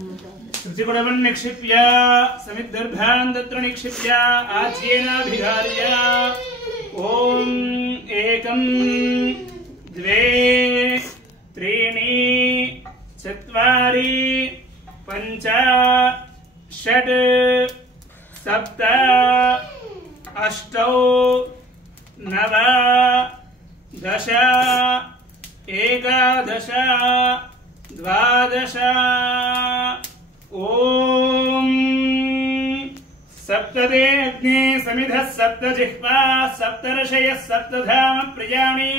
शुचिकुडवन् निक्षिप्य समिद्गर्भान् तत्र निक्षिप्य आज्येनाभिधार्य ॐ 1 2 3 4 5 6 7 8 9 10 11 12 ॐ सप्तदे अग्ने समिधः सप्तजिह्वा सप्तर्षयः सप्तधाम प्रियाणि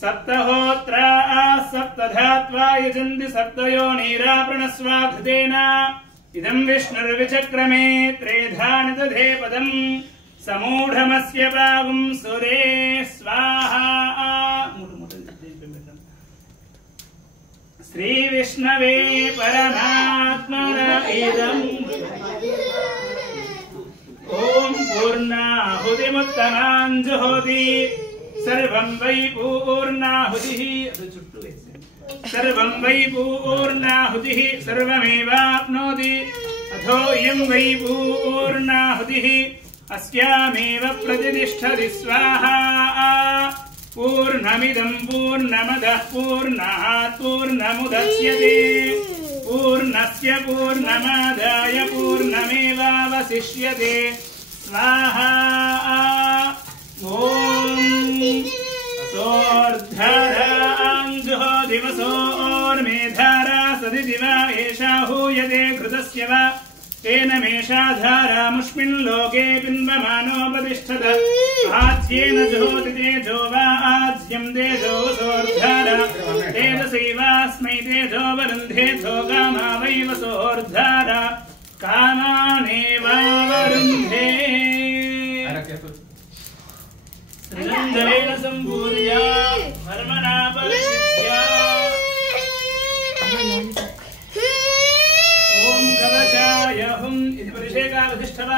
सप्तहोत्रा सप्तधात्वा यजन्ति सप्तयोनिराप्रणस्वाघृतेन इदं विष्णुर्विचक्रमे त्रेधानि दधे पदम् समूढमस्य भागं सुरे स्वाहा श्री विष्णवे परमात्मने इदम् ओम पूर्णाहुतिमुत्तमां जुहोति सर्वं वै पूर्णाहुतिः सर्वं वै पूर्णाहुतिः सर्वमेवाप्नोति अथो इयं वै पूर्णाहुतिः अस्यामेव प्रतिष्ठति स्वाहा पूर्णमिदं पूर्णमदः पूर्णात् पूर्णमुदच्यते पूर्णस्य पूर्णमादाय पूर्णमेवावशिष्यते स्वाहा ॐ सोऽर्धरां जुहोतिवसोर्मेधारा सदिदिवा एषा हूयते घृतस्य वा तेन मेषा धारामुष्मिन् लोके बिम्बमानोपतिष्ठत आज्येन जुहोति तेजो वा आज्यं तेजो वसोर्धारा तेजसैवास्मै तेजो वरुन्धेथो कामा वै वसोर्धारा कामानेवावरुन्धे सृजन्धरेण सम्पूर्य कर्मणा परिषिद्ध्या ॐ कवचाय हुम् इति परिषेकावधिष्ठवा